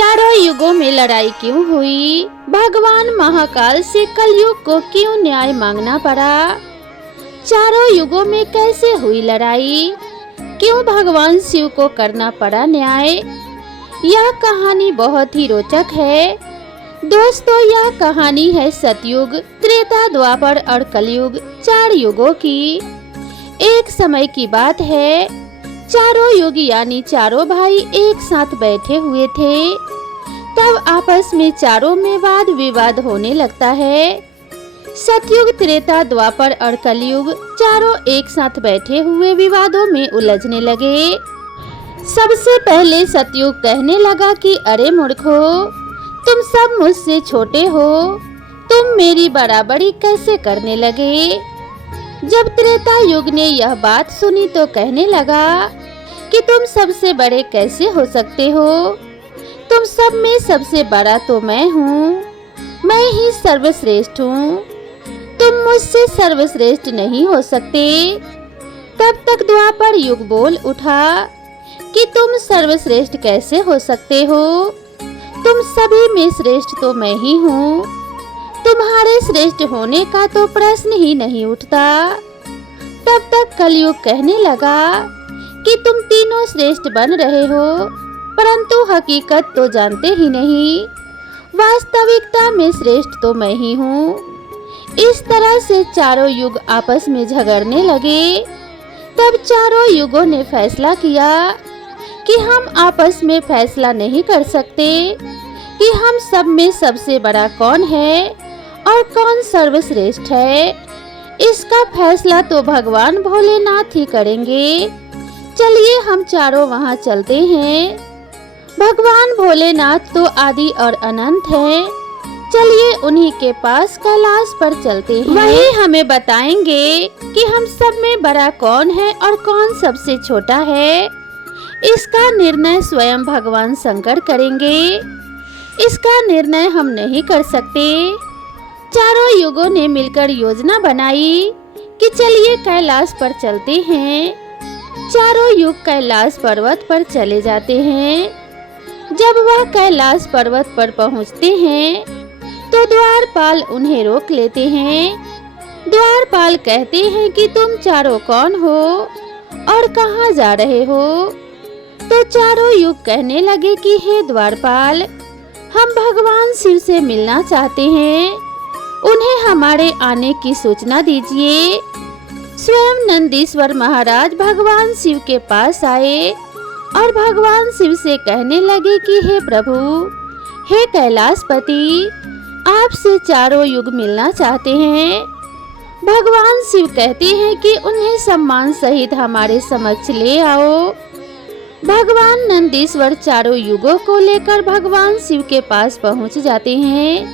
चारों युगों में लड़ाई क्यों हुई? भगवान महाकाल से कलयुग को क्यों न्याय मांगना पड़ा? चारों युगों में कैसे हुई लड़ाई? क्यों भगवान शिव को करना पड़ा न्याय? यह कहानी बहुत ही रोचक है। दोस्तों, यह कहानी है सतयुग, त्रेता, द्वापर और कलयुग, 4 युगों की। एक समय की बात है, चारों युग यानी चारों भाई एक साथ बैठे हुए थे। तब आपस में चारों में वाद विवाद होने लगता है। सतयुग, त्रेता, द्वापर और कलयुग चारों एक साथ बैठे हुए विवादों में उलझने लगे। सबसे पहले सतयुग कहने लगा कि अरे मूर्खो, तुम सब मुझसे छोटे हो, तुम मेरी बराबरी कैसे करने लगे? जब त्रेता युग ने यह बात सुनी तो कहने लगा कि तुम सबसे बड़े कैसे हो सकते हो? तुम सब में सबसे बड़ा तो मैं हूँ, मैं ही सर्वश्रेष्ठ हूँ, तुम मुझसे सर्वश्रेष्ठ नहीं हो सकते। तब तक द्वापर युग बोल उठा कि तुम सर्वश्रेष्ठ कैसे हो सकते हो? तुम सभी में श्रेष्ठ तो मैं ही हूँ, तुम्हारे श्रेष्ठ होने का तो प्रश्न ही नहीं उठता। तब तक कलयुग कहने लगा कि तुम तीनों श्रेष्ठ बन रहे हो, परंतु हकीकत तो जानते ही नहीं, वास्तविकता में श्रेष्ठ तो मैं ही हूँ। इस तरह से चारों युग आपस में झगड़ने लगे। तब चारों युगों ने फैसला किया कि हम आपस में फैसला नहीं कर सकते कि हम सब में सबसे बड़ा कौन है और कौन सर्वश्रेष्ठ है। इसका फैसला तो भगवान भोलेनाथ ही करेंगे। चलिए हम चारों वहां चलते हैं। भगवान भोलेनाथ तो आदि और अनंत हैं। चलिए उन्हीं के पास कैलाश पर चलते हैं। वही हमें बताएंगे कि हम सब में बड़ा कौन है और कौन सबसे छोटा है। इसका निर्णय स्वयं भगवान शंकर करेंगे। इसका निर्णय हम नहीं कर सकते। चारों युगों ने मिलकर योजना बनाई कि चलिए कैलाश पर चलते हैं। चारों युग कैलाश पर्वत पर चले जाते हैं। जब वह कैलाश पर्वत पर पहुंचते हैं तो द्वारपाल उन्हें रोक लेते हैं। द्वारपाल कहते हैं कि तुम चारों कौन हो और कहां जा रहे हो? तो चारों युग कहने लगे कि हे द्वारपाल, हम भगवान शिव से मिलना चाहते हैं, उन्हें हमारे आने की सूचना दीजिए। स्वयं नंदीश्वर महाराज भगवान शिव के पास आए और भगवान शिव से कहने लगे कि हे प्रभु, हे कैलाशपति, आपसे चारों युग मिलना चाहते हैं। भगवान शिव कहते हैं कि उन्हें सम्मान सहित हमारे समक्ष ले आओ। भगवान नंदीश्वर चारों युगों को लेकर भगवान शिव के पास पहुंच जाते हैं।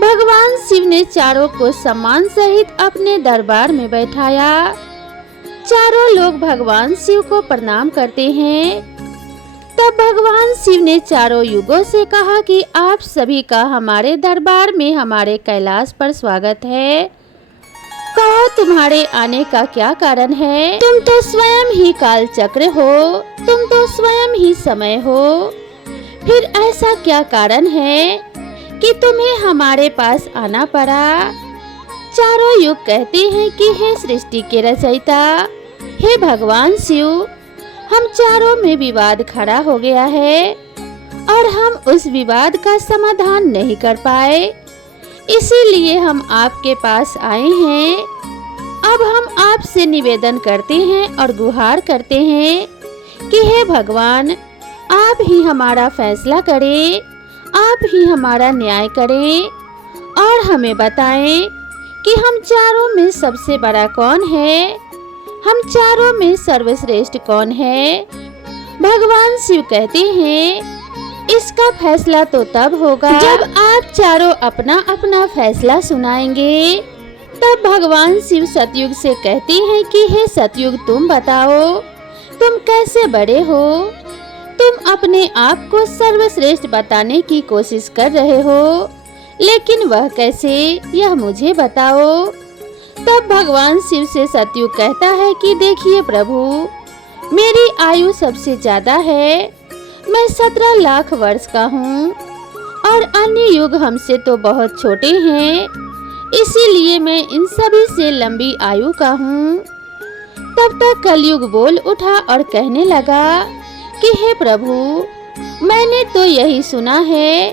भगवान शिव ने चारों को सम्मान सहित अपने दरबार में बैठाया। चारों लोग भगवान शिव को प्रणाम करते हैं। तब भगवान शिव ने चारों युगों से कहा कि आप सभी का हमारे दरबार में हमारे कैलाश पर स्वागत है। कहो, तुम्हारे आने का क्या कारण है? तुम तो स्वयं ही काल चक्र हो, तुम तो स्वयं ही समय हो। फिर ऐसा क्या कारण है कि तुम्हें हमारे पास आना पड़ा? चारों युग कहते हैं कि हे सृष्टि के रचयिता, हे भगवान शिव, हम चारों में विवाद खड़ा हो गया है और हम उस विवाद का समाधान नहीं कर पाए, इसीलिए हम आपके पास आए हैं। अब हम आपसे निवेदन करते हैं और गुहार करते हैं कि हे भगवान, आप ही हमारा फैसला करें, आप ही हमारा न्याय करें और हमें बताएं कि हम चारों में सबसे बड़ा कौन है, हम चारों में सर्वश्रेष्ठ कौन है। भगवान शिव कहते हैं, इसका फैसला तो तब होगा जब आप चारों अपना अपना फैसला सुनाएंगे। तब भगवान शिव सतयुग से कहते हैं कि हे सतयुग, तुम बताओ, तुम कैसे बड़े हो? तुम अपने आप को सर्वश्रेष्ठ बताने की कोशिश कर रहे हो, लेकिन वह कैसे, यह मुझे बताओ। तब भगवान शिव से सतयुग कहता है कि देखिए प्रभु, मेरी आयु सबसे ज्यादा है, मैं 17 लाख वर्ष का हूँ और अन्य युग हमसे तो बहुत छोटे हैं, इसीलिए मैं इन सभी से लंबी आयु का हूँ। तब तक कलयुग बोल उठा और कहने लगा कि हे प्रभु, मैंने तो यही सुना है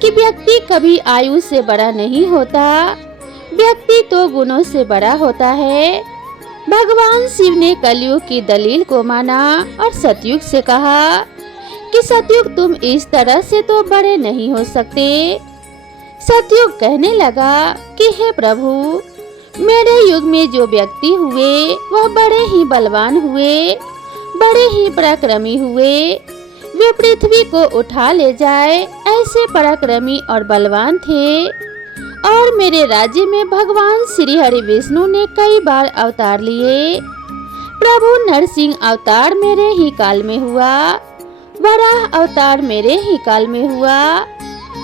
कि व्यक्ति कभी आयु से बड़ा नहीं होता, व्यक्ति तो गुणों से बड़ा होता है। भगवान शिव ने कलयुग की दलील को माना और सतयुग से कहा कि सतयुग तुम इस तरह से तो बड़े नहीं हो सकते। सतयुग कहने लगा कि हे प्रभु, मेरे युग में जो व्यक्ति हुए वह बड़े ही बलवान हुए, बड़े ही पराक्रमी हुए। वे पृथ्वी को उठा ले जाए ऐसे पराक्रमी और बलवान थे। और मेरे राज्य में भगवान श्री हरि विष्णु ने कई बार अवतार लिए। प्रभु नरसिंह अवतार मेरे ही काल में हुआ, वराह अवतार मेरे ही काल में हुआ,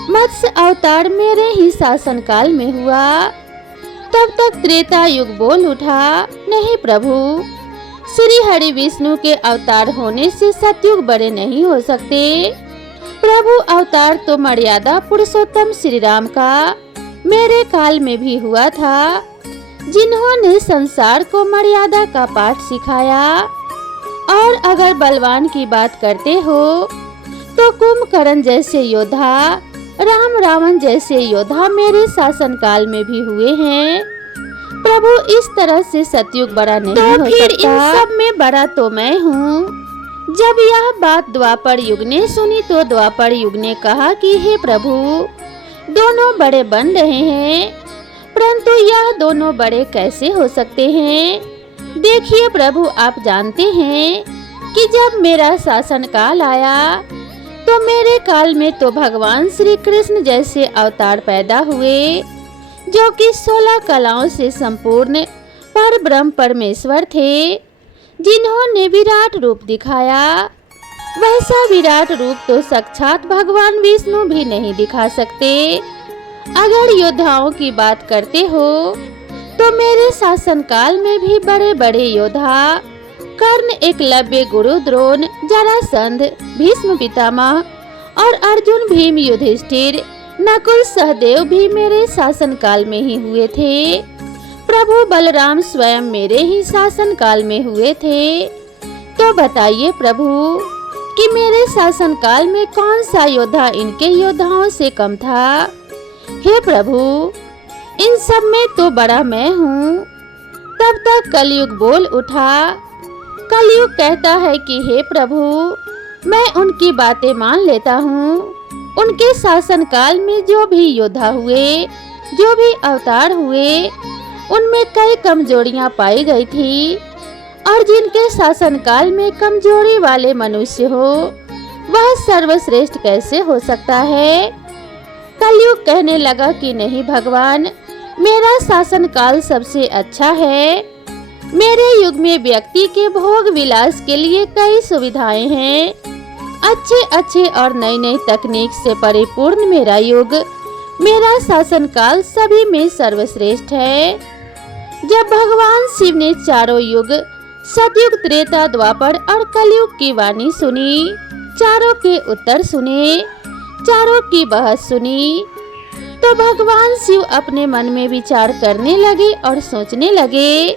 मत्स्य अवतार मेरे ही शासन काल में हुआ। तब तक त्रेता युग बोल उठा, नहीं प्रभु, श्री हरि विष्णु के अवतार होने से सतयुग बड़े नहीं हो सकते। प्रभु अवतार तो मर्यादा पुरुषोत्तम श्री राम का मेरे काल में भी हुआ था, जिन्होंने संसार को मर्यादा का पाठ सिखाया। और अगर बलवान की बात करते हो तो कुंभकर्ण जैसे योद्धा, राम रावण जैसे योद्धा मेरे शासन काल में भी हुए हैं। प्रभु, इस तरह से सतयुग बड़ा नहीं हो सकता। फिर इन सब में बड़ा तो मैं हूँ। जब यह बात द्वापर युग ने सुनी तो द्वापर युग ने कहा कि हे प्रभु, दोनों बड़े बन रहे हैं, परंतु यह दोनों बड़े कैसे हो सकते हैं? देखिए प्रभु, आप जानते हैं कि जब मेरा शासन काल आया तो मेरे काल में तो भगवान श्री कृष्ण जैसे अवतार पैदा हुए, जो कि 16 कलाओं से संपूर्ण पर ब्रह्म परमेश्वर थे, जिन्होंने विराट रूप दिखाया। वैसा विराट रूप तो साक्षात भगवान विष्णु भी नहीं दिखा सकते। अगर योद्धाओं की बात करते हो तो मेरे शासन काल में भी बड़े बड़े योद्धा कर्ण, एकलव्य, गुरु द्रोण, जरासंध, भीष्म पितामह और अर्जुन, भीम, युधिष्ठिर, नकुल, सहदेव भी मेरे शासन काल में ही हुए थे। प्रभु बलराम स्वयं मेरे ही शासन काल में हुए थे। तो बताइए प्रभु कि मेरे शासन काल में कौन सा योद्धा इनके योद्धाओं से कम था? हे प्रभु, इन सब में तो बड़ा मैं हूँ। तब तक कलयुग बोल उठा। कलयुग कहता है कि हे प्रभु, मैं उनकी बातें मान लेता हूँ। उनके शासन काल में जो भी योद्धा हुए, जो भी अवतार हुए, उनमें कई कमजोरियां पाई गई थी, और जिनके शासन काल में कमजोरी वाले मनुष्य हो वह सर्वश्रेष्ठ कैसे हो सकता है? कलयुग कहने लगा कि नहीं भगवान, मेरा शासन काल सबसे अच्छा है। मेरे युग में व्यक्ति के भोग विलास के लिए कई सुविधाएं हैं। अच्छे अच्छे और नई नई तकनीक से परिपूर्ण मेरा युग, मेरा शासन काल सभी में सर्वश्रेष्ठ है। जब भगवान शिव ने चारों युग सतयुग, त्रेता, द्वापर और कलयुग की वाणी सुनी, चारों के उत्तर सुने, चारों की बहस सुनी, तो भगवान शिव अपने मन में विचार करने लगे और सोचने लगे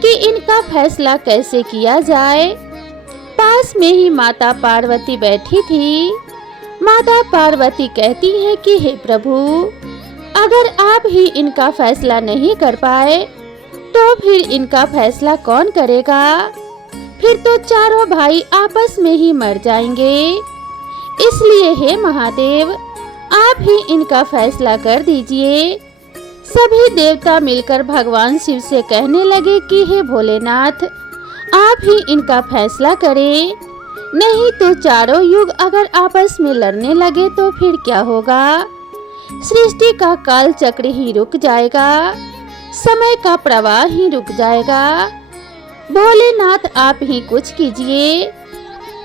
कि इनका फैसला कैसे किया जाए। पास में ही माता पार्वती बैठी थी। माता पार्वती कहती है कि हे प्रभु, अगर आप ही इनका फैसला नहीं कर पाए तो फिर इनका फैसला कौन करेगा? फिर तो चारों भाई आपस में ही मर जाएंगे। इसलिए हे महादेव, आप ही इनका फैसला कर दीजिए। सभी देवता मिलकर भगवान शिव से कहने लगे कि हे भोलेनाथ, आप ही इनका फैसला करें, नहीं तो चारों युग अगर आपस में लड़ने लगे तो फिर क्या होगा? सृष्टि का काल चक्र ही रुक जाएगा, समय का प्रवाह ही रुक जाएगा। भोलेनाथ, आप ही कुछ कीजिए।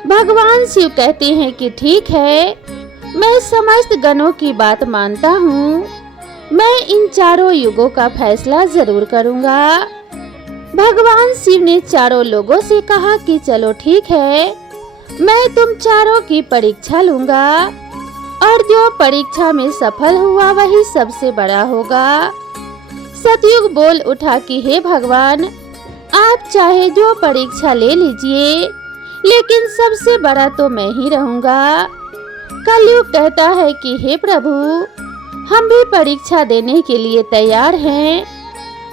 भगवान शिव कहते हैं कि ठीक है, मैं समस्त गणों की बात मानता हूँ। मैं इन चारों युगों का फैसला जरूर करूँगा। भगवान शिव ने चारों लोगों से कहा कि चलो ठीक है, मैं तुम चारों की परीक्षा लूंगा और जो परीक्षा में सफल हुआ वही सबसे बड़ा होगा। सतयुग बोल उठा कि हे भगवान, आप चाहे जो परीक्षा ले लीजिए, लेकिन सबसे बड़ा तो मैं ही रहूंगा। कलयुग कहता है कि हे प्रभु, हम भी परीक्षा देने के लिए तैयार हैं,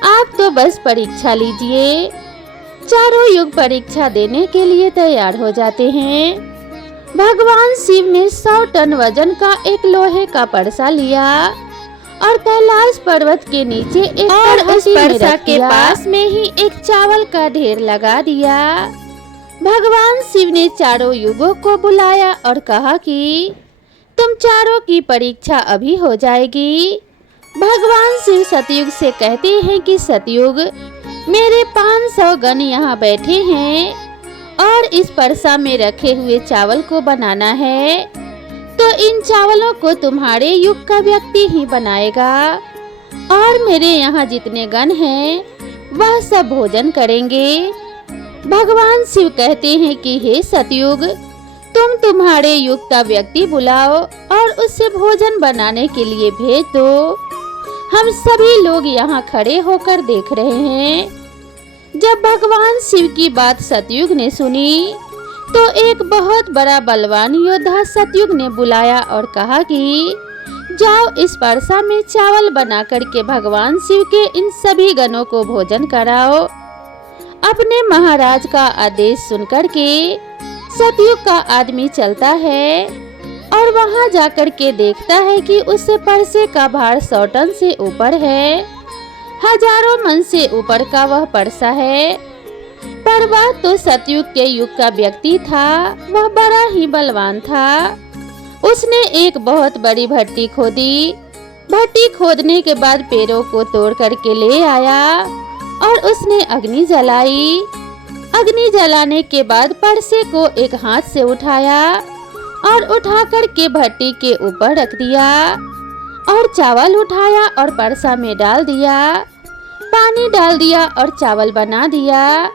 आप तो बस परीक्षा लीजिए। चारों युग परीक्षा देने के लिए तैयार हो जाते हैं। भगवान शिव ने 100 टन वजन का एक लोहे का परसा लिया और कैलाश पर्वत के नीचे एक और उस परसा के पास में ही एक चावल का ढेर लगा दिया। भगवान शिव ने चारों युगों को बुलाया और कहा कि तुम चारों की परीक्षा अभी हो जाएगी। भगवान शिव सतयुग से कहते हैं कि सतयुग, मेरे 500 गण यहाँ बैठे हैं और इस परसा में रखे हुए चावल को बनाना है, तो इन चावलों को तुम्हारे युग का व्यक्ति ही बनाएगा और मेरे यहाँ जितने गण हैं वह सब भोजन करेंगे। भगवान शिव कहते हैं कि हे सतयुग, तुम तुम्हारे युग का व्यक्ति बुलाओ और उससे भोजन बनाने के लिए भेज दो। हम सभी लोग यहाँ खड़े होकर देख रहे हैं। जब भगवान शिव की बात सतयुग ने सुनी तो एक बहुत बड़ा बलवान योद्धा सतयुग ने बुलाया और कहा कि जाओ इस परसा में चावल बना करके भगवान शिव के इन सभी गणों को भोजन कराओ। अपने महाराज का आदेश सुनकर के सतयुग का आदमी चलता है और वहां जाकर के देखता है कि उस परसे का भार 100 टन से ऊपर है। हजारों मन से ऊपर का वह परसा है, पर वह तो सतयुग के युग का व्यक्ति था। वह बड़ा ही बलवान था। उसने एक बहुत बड़ी भट्टी खोदी। भट्टी खोदने के बाद पेड़ों को तोड़ करके ले आया और उसने अग्नि जलाई। अग्नि जलाने के बाद परसे को एक हाथ से उठाया और उठा करके भट्टी के ऊपर रख दिया और चावल उठाया और परसा में डाल दिया, पानी डाल दिया और चावल बना दिया।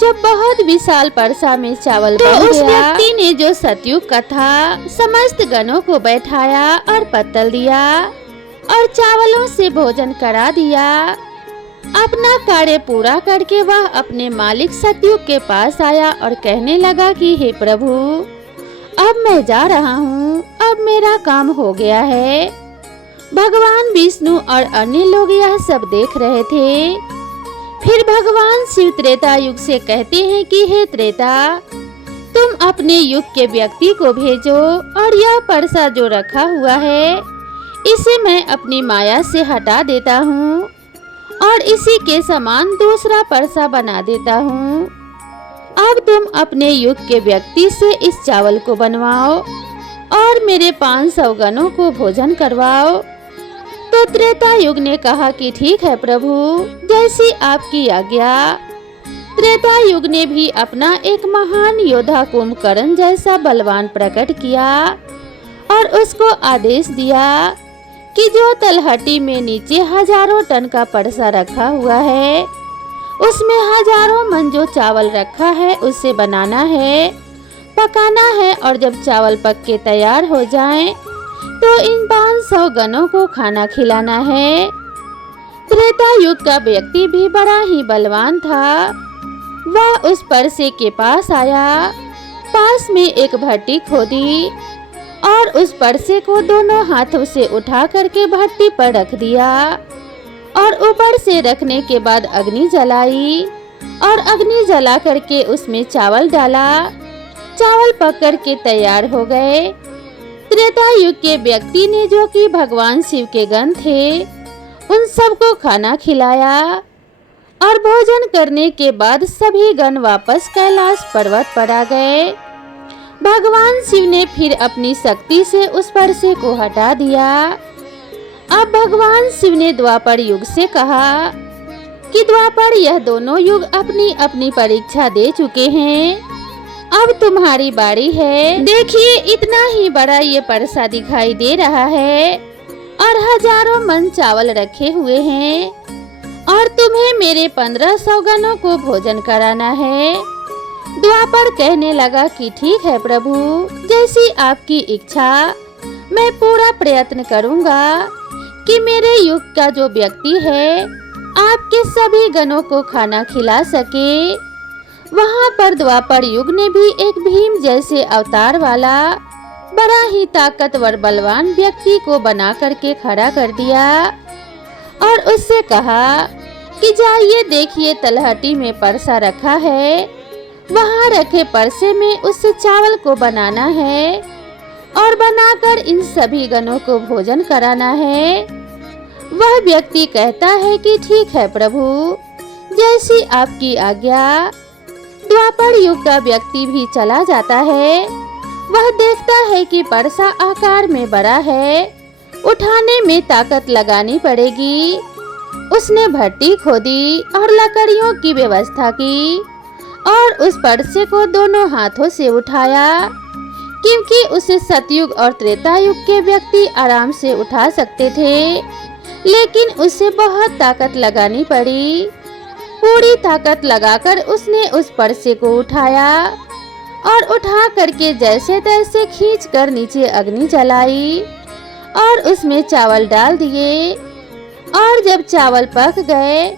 जब बहुत विशाल परसा में चावल बन गया, उस व्यक्ति ने जो सतयुग का था समस्त गणों को बैठाया और पत्तल दिया और चावलों से भोजन करा दिया। अपना कार्य पूरा करके वह अपने मालिक सतयुग के पास आया और कहने लगा कि हे प्रभु, अब मैं जा रहा हूँ, अब मेरा काम हो गया है। भगवान विष्णु और अन्य लोग यह सब देख रहे थे। फिर भगवान शिव त्रेता युग से कहते हैं कि हे त्रेता, तुम अपने युग के व्यक्ति को भेजो और यह परसा जो रखा हुआ है इसे मैं अपनी माया से हटा देता हूँ और इसी के समान दूसरा परसा बना देता हूँ। अब तुम अपने युग के व्यक्ति से इस चावल को बनवाओ और मेरे 500 गणों को भोजन करवाओ। तो त्रेता युग ने कहा कि ठीक है प्रभु, जैसी आपकी आज्ञा। त्रेता युग ने भी अपना एक महान योद्धा कुंभकर्ण जैसा बलवान प्रकट किया और उसको आदेश दिया कि जो तलहटी में नीचे हजारों टन का परसा रखा हुआ है उसमें हजारों मन जो चावल रखा है उसे बनाना है, पकाना है और जब चावल पक के तैयार हो जाएं, तो इन 500 गणों को खाना खिलाना है। त्रेता युग का व्यक्ति भी बड़ा ही बलवान था। वह उस परसे के पास आया, पास में एक भट्टी खोदी और उस परसे को दोनों हाथों से उठा करके भट्टी पर रख दिया और ऊपर से रखने के बाद अग्नि जलाई और अग्नि जला करके उसमें चावल डाला। चावल पक करके तैयार हो गए। त्रेता युग के व्यक्ति ने, जो कि भगवान शिव के गण थे, उन सबको खाना खिलाया और भोजन करने के बाद सभी गण वापस कैलाश पर्वत पर आ गए। भगवान शिव ने फिर अपनी शक्ति से उस परसे को हटा दिया। अब भगवान शिव ने द्वापर युग से कहा कि द्वापर, यह दोनों युग अपनी अपनी परीक्षा दे चुके हैं, अब तुम्हारी बारी है। देखिए, इतना ही बड़ा ये परसा दिखाई दे रहा है और हजारों मन चावल रखे हुए हैं और तुम्हें मेरे 1500 गणों को भोजन कराना है। द्वापर कहने लगा कि ठीक है प्रभु, जैसी आपकी इच्छा। मैं पूरा प्रयत्न करूंगा कि मेरे युग का जो व्यक्ति है आपके सभी गणों को खाना खिला सके। वहाँ पर द्वापर युग ने भी एक भीम जैसे अवतार वाला बड़ा ही ताकतवर बलवान व्यक्ति को बना करके खड़ा कर दिया और उससे कहा कि जाइए देखिए, तलहटी में परसा रखा है, वहाँ रखे परसे में उससे चावल को बनाना है और बनाकर इन सभी गणों को भोजन कराना है। वह व्यक्ति कहता है कि ठीक है प्रभु, जैसी आपकी आज्ञा। द्वापर युग का व्यक्ति भी चला जाता है। वह देखता है कि परसा आकार में बड़ा है, उठाने में ताकत लगानी पड़ेगी। उसने भट्टी खोदी और लकड़ियों की व्यवस्था की और उस परसे को दोनों हाथों से उठाया, क्योंकि उसे सतयुग और त्रेता युग के व्यक्ति आराम से उठा सकते थे, लेकिन उसे बहुत ताकत लगानी पड़ी। पूरी ताकत लगाकर उसने उस परसे को उठाया और उठा करके जैसे तैसे खींच कर नीचे अग्नि जलाई और उसमें चावल डाल दिए। और जब चावल पक गए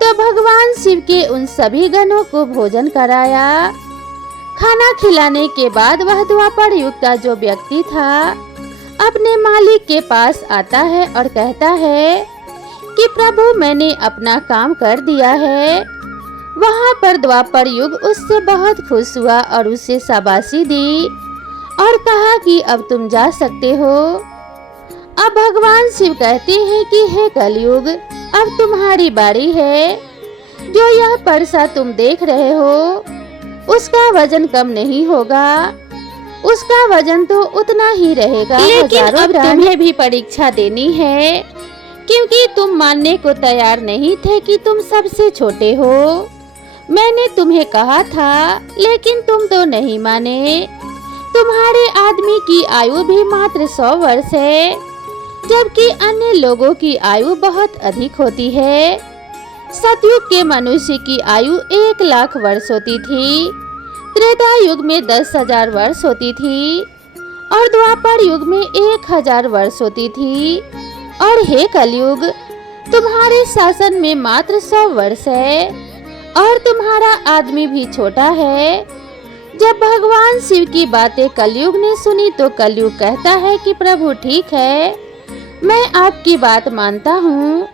तो भगवान शिव के उन सभी गणों को भोजन कराया। खाना खिलाने के बाद वह द्वापर युग का जो व्यक्ति था अपने मालिक के पास आता है और कहता है कि प्रभु, मैंने अपना काम कर दिया है। वहाँ पर द्वापर युग उससे बहुत खुश हुआ और उसे शाबाशी दी और कहा कि अब तुम जा सकते हो। अब भगवान शिव कहते हैं कि हे कलयुग, अब तुम्हारी बारी है। जो यह परसा तुम देख रहे हो उसका वजन कम नहीं होगा, उसका वजन तो उतना ही रहेगा। लेकिन अब तुम्हें भी परीक्षा देनी है, क्योंकि तुम मानने को तैयार नहीं थे कि तुम सबसे छोटे हो। मैंने तुम्हें कहा था, लेकिन तुम तो नहीं माने। तुम्हारे आदमी की आयु भी मात्र 100 वर्ष है, जबकि अन्य लोगों की आयु बहुत अधिक होती है। सतयुग के मनुष्य की आयु 1,00,000 वर्ष होती थी, त्रेता युग में 10,000 वर्ष होती थी और द्वापर युग में 1,000 वर्ष होती थी। और हे कलयुग, तुम्हारे शासन में मात्र 100 वर्ष है और तुम्हारा आदमी भी छोटा है। जब भगवान शिव की बातें कलयुग ने सुनी तो कलयुग कहता है कि प्रभु ठीक है, मैं आपकी बात मानता हूँ,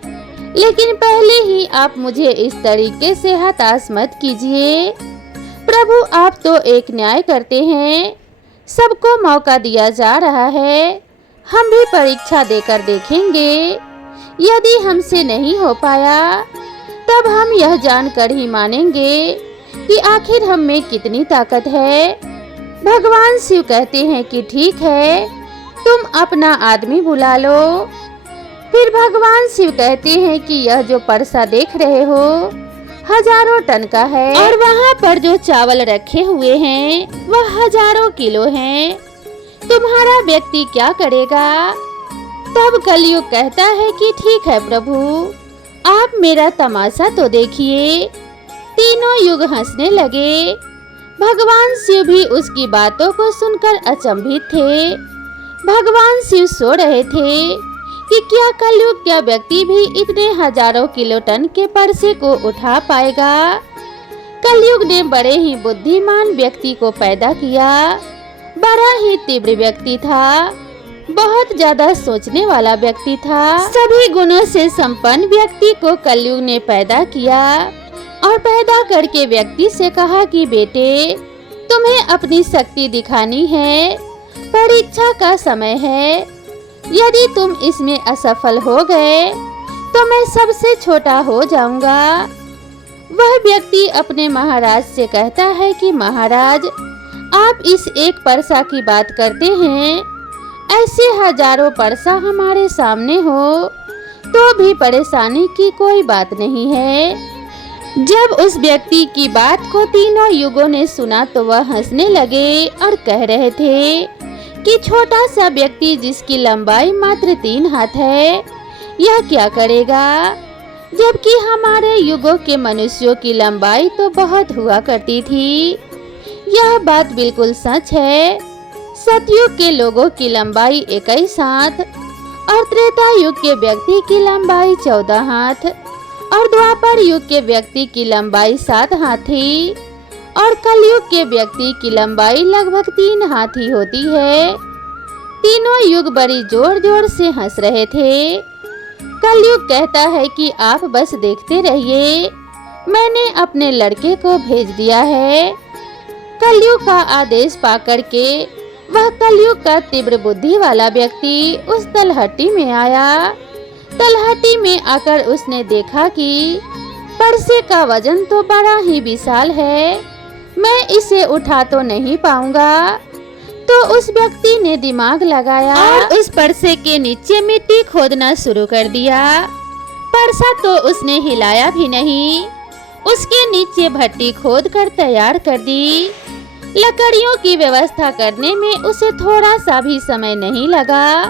लेकिन पहले ही आप मुझे इस तरीके से हताश मत कीजिए। प्रभु, आप तो एक न्याय करते हैं, सबको मौका दिया जा रहा है। हम भी परीक्षा देकर देखेंगे। यदि हमसे नहीं हो पाया तब हम यह जानकर ही मानेंगे कि आखिर हम में कितनी ताकत है। भगवान शिव कहते हैं कि ठीक है, तुम अपना आदमी बुला लो। फिर भगवान शिव कहते हैं कि यह जो परसा देख रहे हो 1000 टन का है और वहाँ पर जो चावल रखे हुए हैं वह हजारों किलो हैं। तुम्हारा व्यक्ति क्या करेगा? तब कलयुग कहता है कि ठीक है प्रभु, आप मेरा तमाशा तो देखिए। तीनों युग हंसने लगे। भगवान शिव भी उसकी बातों को सुनकर अचंभित थे। भगवान शिव सो रहे थे कि क्या कलयुग का व्यक्ति भी इतने हजारों किलो टन के परसे को उठा पाएगा। कलयुग ने बड़े ही बुद्धिमान व्यक्ति को पैदा किया। बड़ा ही तीव्र व्यक्ति था, बहुत ज्यादा सोचने वाला व्यक्ति था। सभी गुणों से संपन्न व्यक्ति को कलयुग ने पैदा किया और पैदा करके व्यक्ति से कहा कि बेटे, तुम्हें अपनी शक्ति दिखानी है, परीक्षा का समय है। यदि तुम इसमें असफल हो गए तो मैं सबसे छोटा हो जाऊंगा। वह व्यक्ति अपने महाराज से कहता है कि महाराज, आप इस एक परसा की बात करते हैं, ऐसे हजारों परसा हमारे सामने हो तो भी परेशानी की कोई बात नहीं है। जब उस व्यक्ति की बात को तीनों युगों ने सुना तो वह हंसने लगे और कह रहे थे कि छोटा सा व्यक्ति जिसकी लंबाई मात्र 3 हाथ है, यह क्या करेगा, जबकि हमारे युगों के मनुष्यों की लंबाई तो बहुत हुआ करती थी। यह बात बिल्कुल सच है। सतयुग के लोगों की लंबाई 21 हाथ और त्रेता युग के व्यक्ति की लंबाई 14 हाथ और द्वापर युग के व्यक्ति की लंबाई 7 हाथ थी और कलयुग के व्यक्ति की लंबाई लगभग 3 हाथ ही होती है। तीनों युग बड़ी जोर जोर से हंस रहे थे। कलयुग कहता है कि आप बस देखते रहिए, मैंने अपने लड़के को भेज दिया है। कलयुग का आदेश पाकर के वह कलयुग का तीव्र बुद्धि वाला व्यक्ति उस तलहटी में आया। तलहटी में आकर उसने देखा कि परसे का वजन तो बड़ा ही विशाल है, मैं इसे उठा तो नहीं पाऊंगा। तो उस व्यक्ति ने दिमाग लगाया और उस परसे के नीचे मिट्टी खोदना शुरू कर दिया। परसा तो उसने हिलाया भी नहीं। उसके नीचे भट्टी खोद कर तैयार कर दी। लकड़ियों की व्यवस्था करने में उसे थोड़ा सा भी समय नहीं लगा,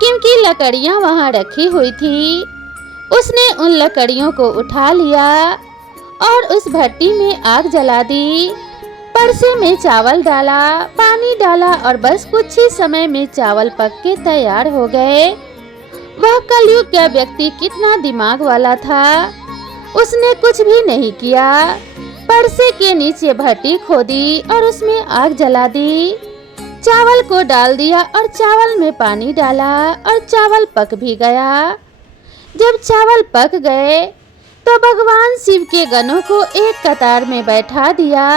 क्योंकि लकड़ियां वहां रखी हुई थी। उसने उन लकड़ियों को उठा लिया और उस भट्टी में आग जला दी। परसे में चावल डाला, पानी डाला और बस कुछ ही समय में चावल पक के तैयार हो गए। वह कलयुग का व्यक्ति कितना दिमाग वाला था, उसने कुछ भी नहीं किया। परसे के नीचे भट्टी खोदी और उसमें आग जला दी। चावल को डाल दिया और चावल में पानी डाला और चावल पक भी गया। जब चावल पक गए तो भगवान शिव के गणों को एक कतार में बैठा दिया।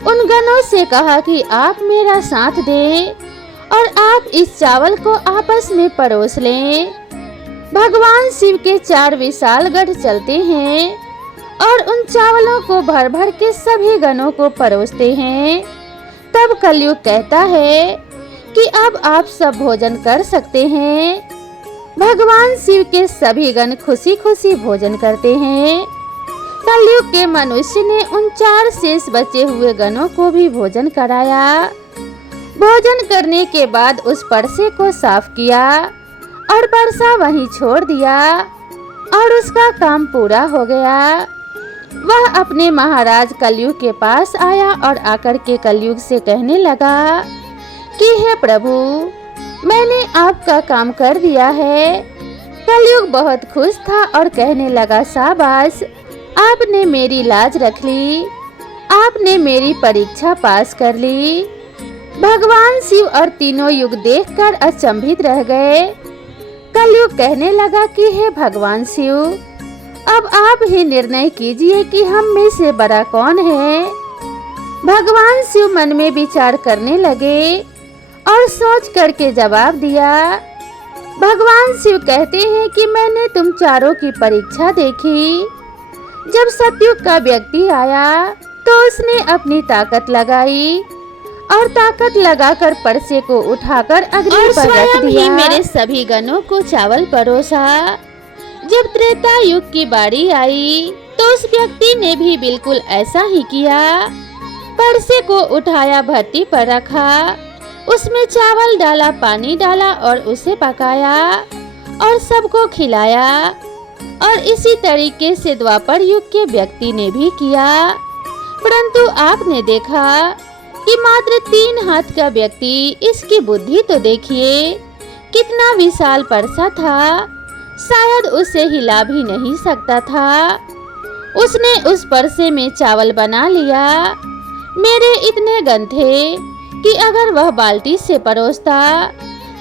उन गणों से कहा कि आप मेरा साथ दें और आप इस चावल को आपस में परोस लें। भगवान शिव के 4 विशाल गढ़ चलते हैं और उन चावलों को भर भर के सभी गणों को परोसते हैं। तब कलयुग कहता है कि अब आप सब भोजन कर सकते हैं। भगवान शिव के सभी गण खुशी खुशी भोजन करते हैं। कलयुग के मनुष्य ने उन 4 शेष बचे हुए गणों को भी भोजन कराया। भोजन करने के बाद उस परसे को साफ किया और परसा वहीं छोड़ दिया और उसका काम पूरा हो गया। वह अपने महाराज कलयुग के पास आया और आकर के कलयुग से कहने लगा कि हे प्रभु, मैंने आपका काम कर दिया है। कलयुग बहुत खुश था और कहने लगा, शाबाश, आपने मेरी लाज रख ली, आपने मेरी परीक्षा पास कर ली। भगवान शिव और तीनों युग देखकर अचंभित रह गए। कलयुग कहने लगा कि हे भगवान शिव, अब आप ही निर्णय कीजिए कि हम में से बड़ा कौन है। भगवान शिव मन में विचार करने लगे और सोच करके जवाब दिया। भगवान शिव कहते हैं कि मैंने तुम चारों की परीक्षा देखी। जब सतयुग का व्यक्ति आया तो उसने अपनी ताकत लगाई और ताकत लगाकर परसे को उठाकर अग्नि पर रख दिया। मेरे सभी गणों को चावल परोसा। जब त्रेता युग की बारी आई तो उस व्यक्ति ने भी बिल्कुल ऐसा ही किया। परसे को उठाया, भट्टी पर रखा, उसमें चावल डाला, पानी डाला और उसे पकाया और सबको खिलाया। और इसी तरीके से द्वापर युग के व्यक्ति ने भी किया। परंतु आपने देखा कि मात्र 3 हाथ का व्यक्ति, इसकी बुद्धि तो देखिए, कितना विशाल परसा था, शायद उसे हिला भी नहीं सकता था। उसने उस परसे में चावल बना लिया। मेरे इतने गन थे कि अगर वह बाल्टी से परोसता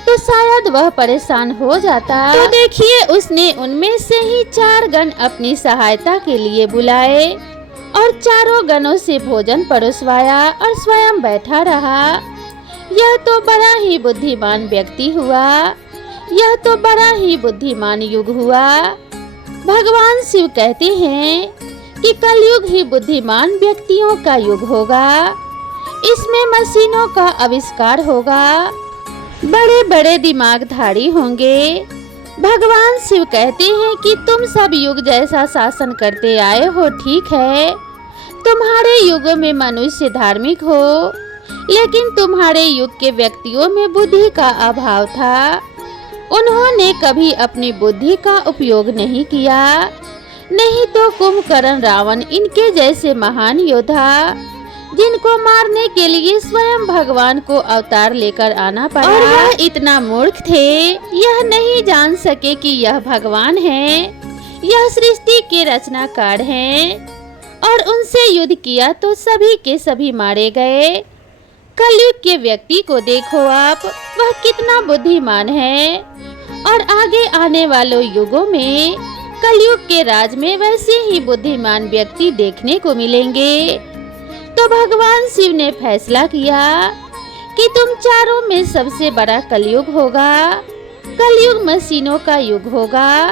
तो शायद वह परेशान हो जाता। तो देखिए, उसने उनमें से ही 4 गण अपनी सहायता के लिए बुलाए और चारों गणों से भोजन परोसवाया और स्वयं बैठा रहा। यह तो बड़ा ही बुद्धिमान व्यक्ति हुआ, यह तो बड़ा ही बुद्धिमान युग हुआ। भगवान शिव कहते हैं कि कलयुग ही बुद्धिमान व्यक्तियों का युग होगा। इसमें मशीनों का आविष्कार होगा, बड़े बड़े दिमागधारी होंगे। भगवान शिव कहते हैं कि तुम सब युग जैसा शासन करते आए हो, ठीक है, तुम्हारे युग में मनुष्य धार्मिक हो, लेकिन तुम्हारे युग के व्यक्तियों में बुद्धि का अभाव था। उन्होंने कभी अपनी बुद्धि का उपयोग नहीं किया, नहीं तो कुंभकर्ण, रावण, इनके जैसे महान योद्धा जिनको मारने के लिए स्वयं भगवान को अवतार लेकर आना पड़ा। और वह इतना मूर्ख थे, यह नहीं जान सके कि यह भगवान है, यह सृष्टि के रचनाकार हैं, और उनसे युद्ध किया तो सभी के सभी मारे गए। कलयुग के व्यक्ति को देखो आप, वह कितना बुद्धिमान है, और आगे आने वालों युगों में कलयुग के राज में वैसे ही बुद्धिमान व्यक्ति देखने को मिलेंगे। तो भगवान शिव ने फैसला किया कि तुम चारों में सबसे बड़ा कलयुग होगा। कलयुग मशीनों का युग होगा।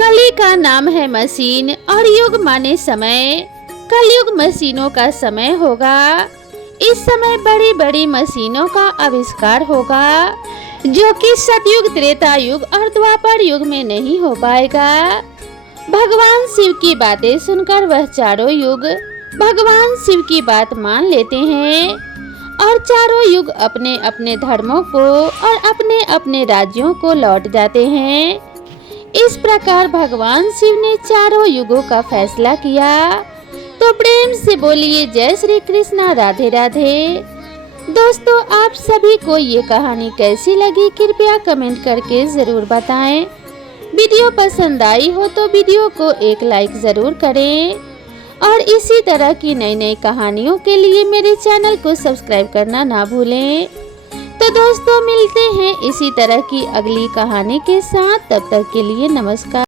कली का नाम है मशीन और युग माने समय। कलयुग मशीनों का समय होगा। इस समय बड़ी बड़ी मशीनों का आविष्कार होगा, जो कि सतयुग, त्रेता युग और द्वापर युग में नहीं हो पाएगा। भगवान शिव की बातें सुनकर वह चारों युग भगवान शिव की बात मान लेते हैं, और चारों युग अपने अपने धर्मों को और अपने अपने राज्यों को लौट जाते हैं। इस प्रकार भगवान शिव ने चारों युगों का फैसला किया। तो प्रेम से बोलिए जय श्री कृष्णा, राधे राधे। दोस्तों, आप सभी को ये कहानी कैसी लगी कृपया कमेंट करके जरूर बताएं। वीडियो पसंद आई हो तो वीडियो को एक लाइक जरूर करें, और इसी तरह की नई नई कहानियों के लिए मेरे चैनल को सब्सक्राइब करना ना भूलें। तो दोस्तों, मिलते हैं इसी तरह की अगली कहानी के साथ। तब तक के लिए नमस्कार।